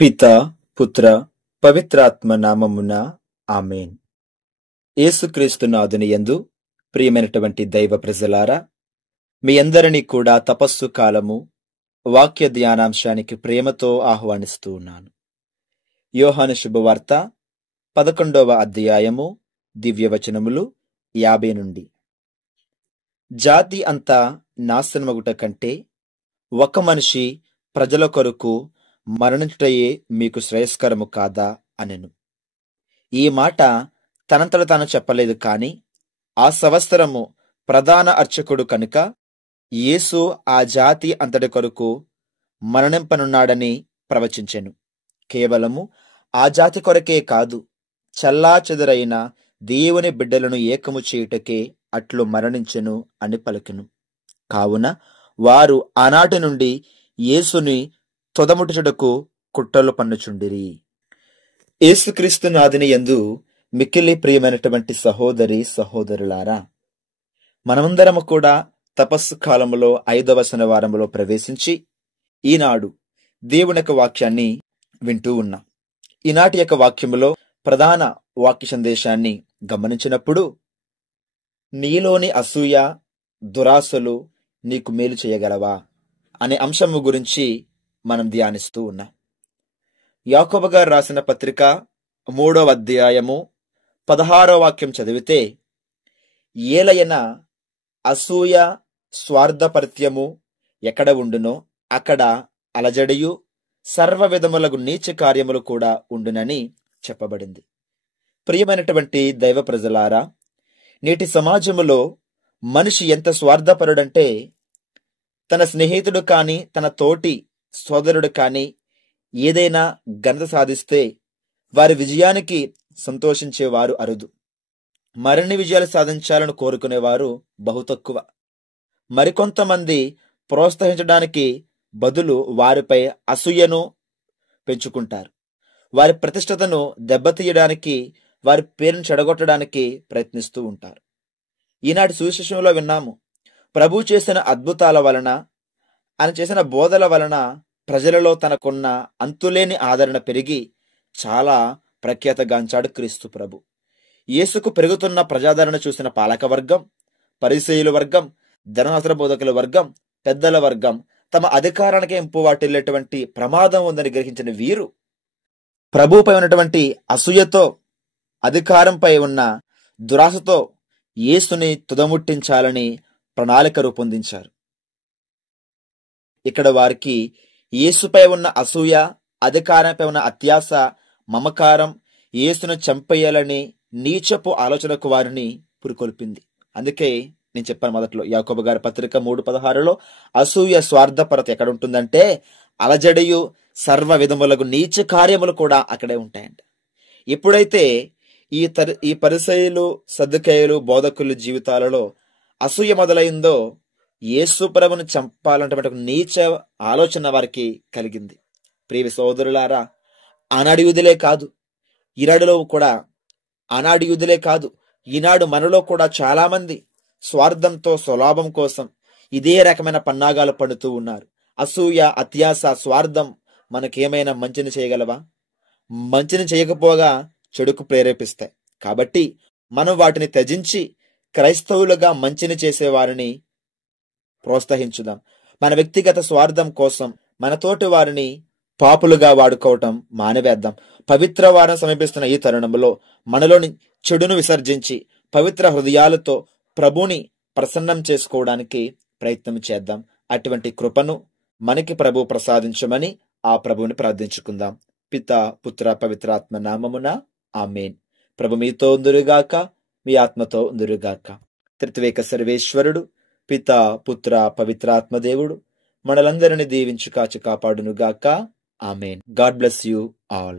పిత పుత్ర పవిత్రాత్మ నామమున ఆమేన్. యేసుక్రీస్తు నాథుని యందు ప్రియమైనటువంటి దైవ ప్రజలారా, మీ అందరినీ కూడా తపస్సు కాలము వాక్య ధ్యానాంశానికి ప్రేమతో ఆహ్వానిస్తూ ఉన్నాను. యోహాను శుభవార్త 11వ అధ్యాయము దివ్యవచనములు 50 నుండి. జాతి అంతా నాశనమగుట కంటే ఒక మనిషి ప్రజల కొరకు మరణించుటయే మీకు శ్రేయస్కరము కాదా అనెను. ఈ మాట తనంతట తాను చెప్పలేదు, కాని ఆ సంవత్సరము ప్రధాన అర్చకుడు కనుక యేసు ఆ జాతి అంతటి కొరకు మరణింపనున్నాడని ప్రవచించెను. కేవలము ఆ జాతి కొరకే కాదు, చల్లాచెదరైన దేవుని బిడ్డలను ఏకము చేయుటకే అట్లు మరణించెను అని పలికెను. కావున వారు ఆనాటి నుండి యేసుని తొదముట్టుటకు కుట్రలు పన్నుచుండిరి. యేసుక్రీస్తు నాథుని యందు మిక్కిలి ప్రియమైనటువంటి సహోదరి సహోదరులారా, మనమందరము కూడా తపస్సు కాలములో 5వ శనివారములో ప్రవేశించి ఈనాడు దేవుని యొక్క వాక్యాన్ని వింటూ ఉన్నాం. ఈనాటి యొక్క వాక్యములో ప్రధాన వాక్య సందేశాన్ని గమనించినప్పుడు, నీలోని అసూయ దురాశలు నీకు మేలు చేయగలవా అనే అంశము గురించి మనం ధ్యానిస్తూ ఉన్నాం. యాకోబు గారు రాసిన పత్రిక 3వ అధ్యాయము 16వ వాక్యం చదివితే, ఏలయన అసూయ స్వార్థపరిత్యము ఎక్కడ ఉండునో అక్కడ అలజడియు సర్వ విధములకు నీచ కార్యములు కూడా ఉండునని చెప్పబడింది. ప్రియమైనటువంటి దైవ ప్రజలారా, నేటి సమాజములో మనిషి ఎంత స్వార్థపరుడంటే, తన స్నేహితుడు కాని తన తోటి సోదరుడు కాని ఏదైనా ఘనత సాధిస్తే వారి విజయానికి సంతోషించేవారు అరుదు. మరిన్ని విజయాలు సాధించాలని కోరుకునేవారు బహు తక్కువ. మరికొంతమంది ప్రోత్సహించడానికి బదులు వారిపై అసూయను పెంచుకుంటారు. వారి ప్రతిష్టతను దెబ్బతీయడానికి, వారి పేరును చెడగొట్టడానికి ప్రయత్నిస్తూ ఉంటారు. ఈనాటి సువిశేషంలో విన్నాము, ప్రభు చేసిన అద్భుతాల వలన, ఆయన చేసిన బోధల వలన ప్రజలలో తనకున్న అంతులేని ఆదరణ పెరిగి చాలా ప్రఖ్యాతగాంచాడు క్రీస్తు ప్రభు. యేసుకు పెరుగుతున్న ప్రజాదరణ చూసిన పాలక వర్గం, పరిసయ్యుల వర్గం, ధర్మశాస్త్ర బోధకుల వర్గం, పెద్దల వర్గం తమ అధికారానికి ఇంపు వాటిల్లేటువంటి ప్రమాదం ఉందని గ్రహించిన వీరు ప్రభుపై ఉన్నటువంటి అసూయతో, అధికారంపై ఉన్న దురాశతో యేసుని తుదముట్టించాలని ప్రణాళిక రూపొందించారు. ఇక్కడ వారికి యేసుపై ఉన్న అసూయ, అధికారంపై ఉన్న అత్యాశ, మమకారం, యేసును చంపేయాలని నీచపు ఆలోచనకు వారిని పురికొల్పింది. అందుకే నేను చెప్పాను మొదట్లో, యాకోబు గారి పత్రిక 3:16లో అసూయ స్వార్థపరత ఎక్కడ ఉంటుందంటే అలజడియు సర్వ విధములకు నీచ కార్యములు కూడా అక్కడే ఉంటాయంట. ఎప్పుడైతే ఈ పరిసయ్యులు, సద్దుకయ్యులు, బోధకుల జీవితాలలో అసూయ మొదలైందో యేసు ప్రభును చంపాలంటే నీచ ఆలోచన వారికి కలిగింది. ప్రియ సోదరులారా, ఆనాడు యూదులే కాదు, ఈనాడు మనలో కూడా చాలా మంది స్వార్థంతో, స్వలాభం కోసం ఇదే రకమైన పన్నాగాలు పడుతూ ఉన్నారు. అసూయ, అత్యాశ, స్వార్థం మనకేమైనా మంచిని చేయగలవా? మంచిని చేయకపోగా చెడుకు ప్రేరేపిస్తాయి. కాబట్టి మనం వాటిని త్యజించి క్రైస్తవులుగా మంచిని చేసేవారిని ప్రోత్సహించుదాం. మన వ్యక్తిగత స్వార్థం కోసం మన తోటి వారిని పాపులుగా వాడుకోవటం మానివేద్దాం. పవిత్ర వారం సమీపిస్తున్న ఈ తరుణంలో మనలోని చెడును విసర్జించి పవిత్ర హృదయాలతో ప్రభుని ప్రసన్నం చేసుకోవడానికి ప్రయత్నం చేద్దాం. అటువంటి కృపను మనకి ప్రభు ప్రసాదించమని ఆ ప్రభువుని ప్రార్థించుకుందాం. పిత పుత్ర పవిత్రాత్మ నామమున ఆమేన్. ప్రభు మీతో ఉందురుగాక, మీ ఆత్మతో ఉందురుగాక. త్రిత్వేక సర్వేశ్వరుడు, పిత పుత్ర పవిత్రాత్మ దేవుడు మనలందరినీ దీవించి కాచి కాపాడునుగాక. Amen. God bless you all.